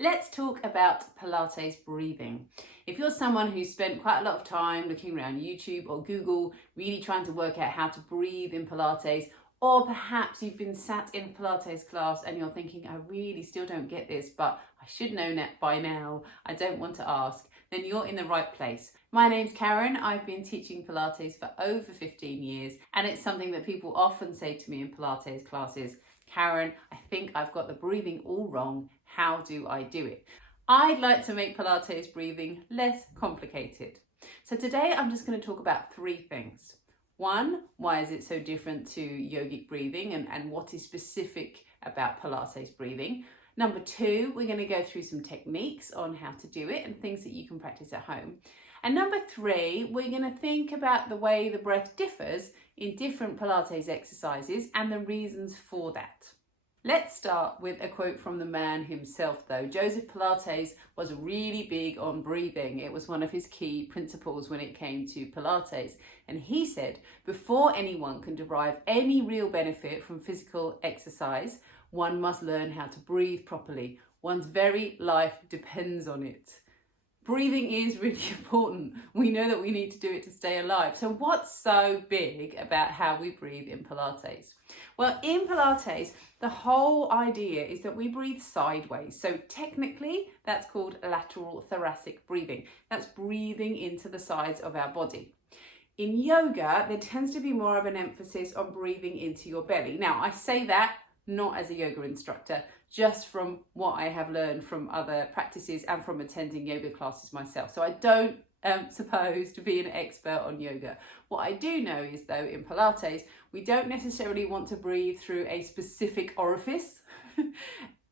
Let's talk about Pilates breathing. If you're someone who's spent quite a lot of time looking around YouTube or Google, really trying to work out how to breathe in Pilates, or perhaps you've been sat in a Pilates class and you're thinking, I really still don't get this, but I should know that by now, I don't want to ask, then you're in the right place. My name's Karen. I've been teaching Pilates for over 15 years, and it's something that people often say to me in Pilates classes. Karen, I think I've got the breathing all wrong. How do I do it? I'd like to make Pilates breathing less complicated. So today I'm just going to talk about three things. One, why is it so different to yogic breathing and what is specific about Pilates breathing? Number two, we're going to go through some techniques on how to do it and things that you can practice at home. And number three, we're going to think about the way the breath differs in different Pilates exercises and the reasons for that. Let's start with a quote from the man himself though. Joseph Pilates was really big on breathing. It was one of his key principles when it came to Pilates. And he said, before anyone can derive any real benefit from physical exercise, one must learn how to breathe properly. One's very life depends on it. Breathing is really important. We know that we need to do it to stay alive. So what's so big about how we breathe in Pilates? Well, in Pilates, the whole idea is that we breathe sideways. So technically, that's called lateral thoracic breathing. That's breathing into the sides of our body. In yoga, there tends to be more of an emphasis on breathing into your belly. Now, I say that not as a yoga instructor, just from what I have learned from other practices and from attending yoga classes myself. So I don't suppose to be an expert on yoga. What I do know is though in Pilates, we don't necessarily want to breathe through a specific orifice,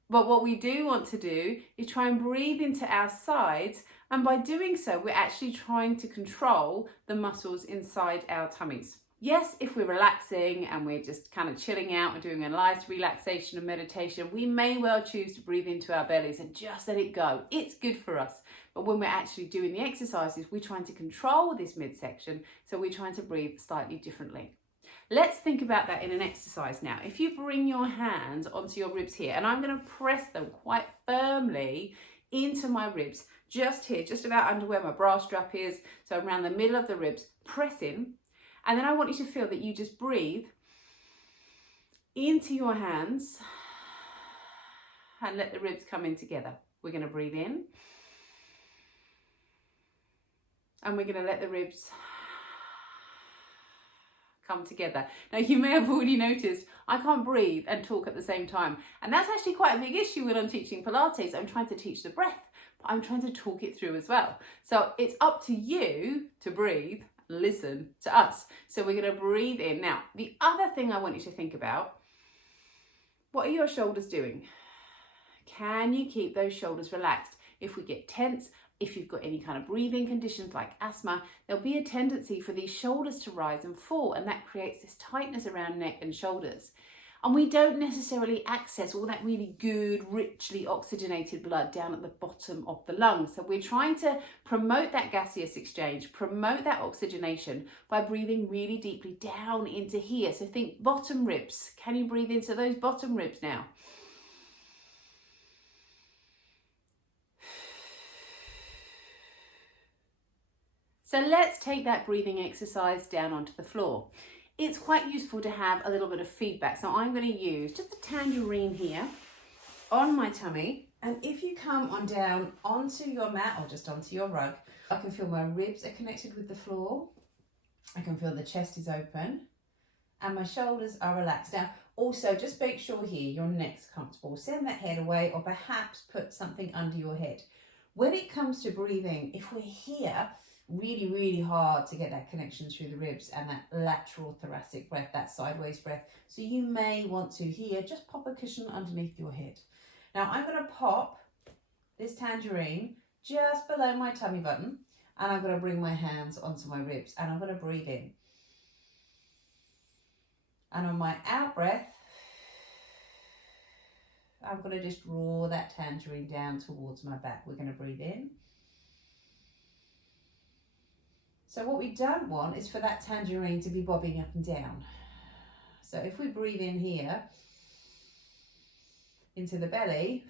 but what we do want to do is try and breathe into our sides, and by doing so, we're actually trying to control the muscles inside our tummies. Yes, if we're relaxing and we're just kind of chilling out and doing a light relaxation and meditation, we may well choose to breathe into our bellies and just let it go. It's good for us. But when we're actually doing the exercises, we're trying to control this midsection, so we're trying to breathe slightly differently. Let's think about that in an exercise now. If you bring your hands onto your ribs here, and I'm going to press them quite firmly into my ribs, just here, just about under where my bra strap is, so around the middle of the ribs, press in. And then I want you to feel that you just breathe into your hands and let the ribs come in together. We're going to breathe in and we're going to let the ribs come together. Now you may have already noticed I can't breathe and talk at the same time, and that's actually quite a big issue when I'm teaching Pilates. I'm trying to teach the breath, but I'm trying to talk it through as well. So it's up to you to breathe. Listen to us. So we're going to breathe in. Now, the other thing I want you to think about, what are your shoulders doing? Can you keep those shoulders relaxed? If we get tense, if you've got any kind of breathing conditions like asthma, there'll be a tendency for these shoulders to rise and fall, and that creates this tightness around neck and shoulders. And we don't necessarily access all that really good, richly oxygenated blood down at the bottom of the lungs. So we're trying to promote that gaseous exchange, promote that oxygenation by breathing really deeply down into here. So think bottom ribs. Can you breathe into those bottom ribs now? So let's take that breathing exercise down onto the floor. It's quite useful to have a little bit of feedback. So I'm going to use just a tangerine here on my tummy. And if you come on down onto your mat or just onto your rug, I can feel my ribs are connected with the floor. I can feel the chest is open and my shoulders are relaxed. Now, also just make sure here your neck's comfortable. Send that head away or perhaps put something under your head. When it comes to breathing, if we're here, really hard to get that connection through the ribs and that lateral thoracic breath, that sideways breath. So you may want to here just pop a cushion underneath your head. Now I'm going to pop this tangerine just below my tummy button, and I'm going to bring my hands onto my ribs and I'm going to breathe in. And on my out breath, I'm going to just draw that tangerine down towards my back. We're going to breathe in. So what we don't want is for that tangerine to be bobbing up and down. So if we breathe in here into the belly,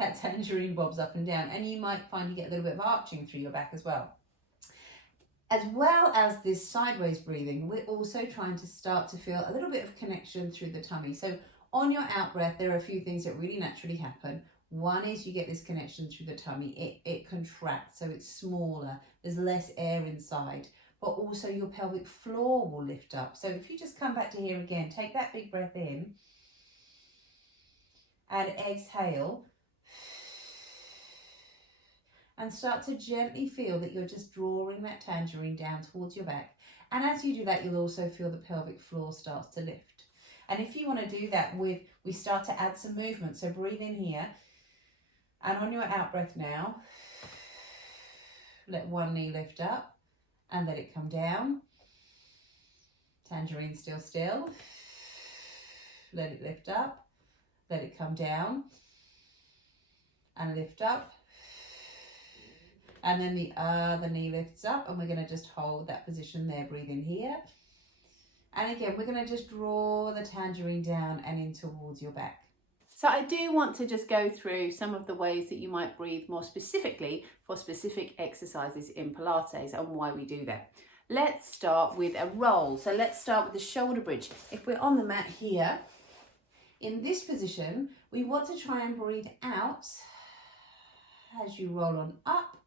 that tangerine bobs up and down, and you might find you get a little bit of arching through your back as well. As well as this sideways breathing, we're also trying to start to feel a little bit of connection through the tummy. So on your out breath, there are a few things that really naturally happen. One is you get this connection through the tummy. It contracts, so it's smaller. There's less air inside, but also your pelvic floor will lift up. So if you just come back to here again, take that big breath in and exhale. And start to gently feel that you're just drawing that tangerine down towards your back. And as you do that, you'll also feel the pelvic floor starts to lift. And if you want to do that we start to add some movement. So breathe in here. And on your out breath now, let one knee lift up and let it come down. Tangerine still. Let it lift up. Let it come down. And lift up. And then the other knee lifts up, and we're going to just hold that position there. Breathe in here. And again, we're going to just draw the tangerine down and in towards your back. So I do want to just go through some of the ways that you might breathe more specifically for specific exercises in Pilates and why we do that. Let's start with a roll. So let's start with the shoulder bridge. If we're on the mat here, in this position, we want to try and breathe out as you roll on up.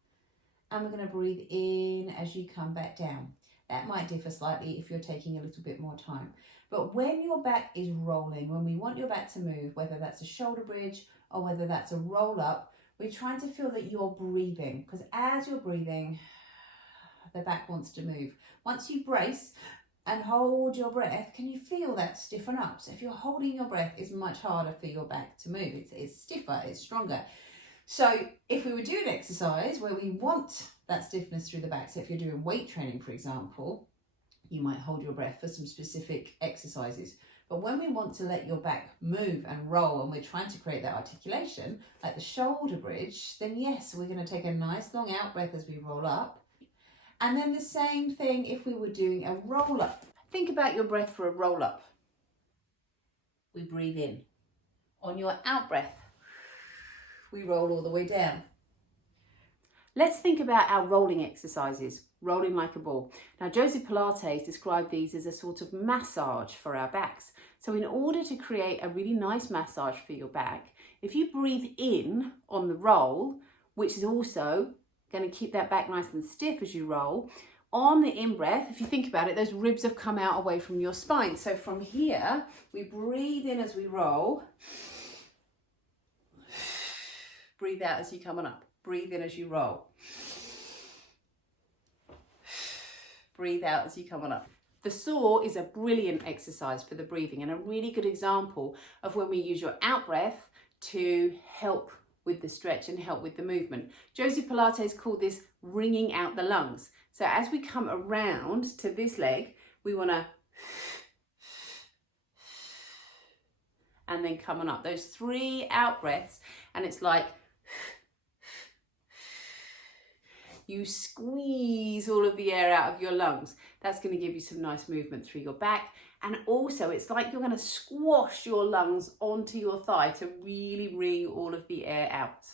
And we're going to breathe in as you come back down. That might differ slightly if you're taking a little bit more time. But when your back is rolling, when we want your back to move, whether that's a shoulder bridge or whether that's a roll up, we're trying to feel that you're breathing. Because as you're breathing, the back wants to move. Once you brace and hold your breath, can you feel that stiffen up? So if you're holding your breath, it's much harder for your back to move. It's stiffer, it's stronger. So if we were doing an exercise where we want that stiffness through the back, so if you're doing weight training, for example, you might hold your breath for some specific exercises. But when we want to let your back move and roll, and we're trying to create that articulation, like the shoulder bridge, then yes, we're going to take a nice long out breath as we roll up. And then the same thing if we were doing a roll up. Think about your breath for a roll up. We breathe in. On your out breath, we roll all the way down. Let's think about our rolling exercises, rolling like a ball. Now, Joseph Pilates described these as a sort of massage for our backs. So in order to create a really nice massage for your back, if you breathe in on the roll, which is also going to keep that back nice and stiff as you roll, on the in-breath, if you think about it, those ribs have come out away from your spine. So from here, we breathe in as we roll. Breathe out as you come on up. Breathe in as you roll. Breathe out as you come on up. The saw is a brilliant exercise for the breathing and a really good example of when we use your out breath to help with the stretch and help with the movement. Joseph Pilates called this wringing out the lungs. So as we come around to this leg, we want to and then come on up. Those 3 out breaths, and it's like you squeeze all of the air out of your lungs. That's going to give you some nice movement through your back. And also it's like you're going to squash your lungs onto your thigh to really wring all of the air out.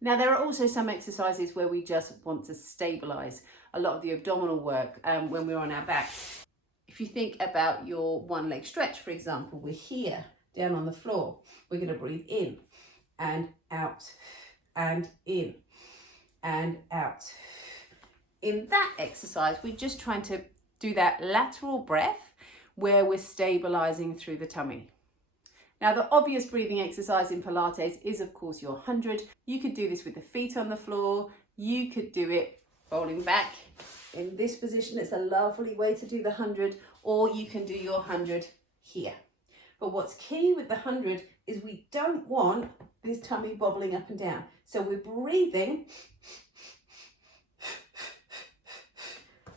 Now, there are also some exercises where we just want to stabilize a lot of the abdominal work when we're on our back. If you think about your one leg stretch, for example, we're here down on the floor. We're going to breathe in and out and in and out. In that exercise, we're just trying to do that lateral breath where we're stabilizing through the tummy. Now, the obvious breathing exercise in Pilates is, of course, your 100. You could do this with the feet on the floor. You could do it rolling back in this position. It's a lovely way to do the 100, or you can do your 100 here. But what's key with the 100 is we don't want this tummy bobbling up and down. So we're breathing,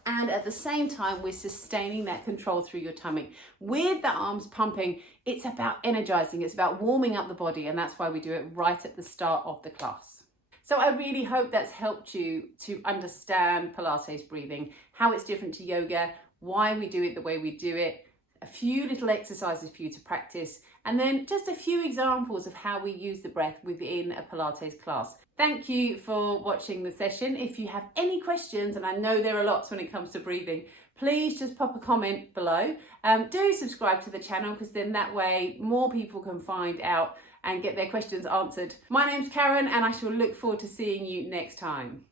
and at the same time, we're sustaining that control through your tummy. With the arms pumping, it's about energizing, it's about warming up the body, and that's why we do it right at the start of the class. So I really hope that's helped you to understand Pilates breathing, how it's different to yoga, why we do it the way we do it, a few little exercises for you to practice, and then just a few examples of how we use the breath within a Pilates class. Thank you for watching the session. If you have any questions, and I know there are lots when it comes to breathing, please just pop a comment below. Do subscribe to the channel, because then that way more people can find out and get their questions answered. My name's Karen, and I shall look forward to seeing you next time.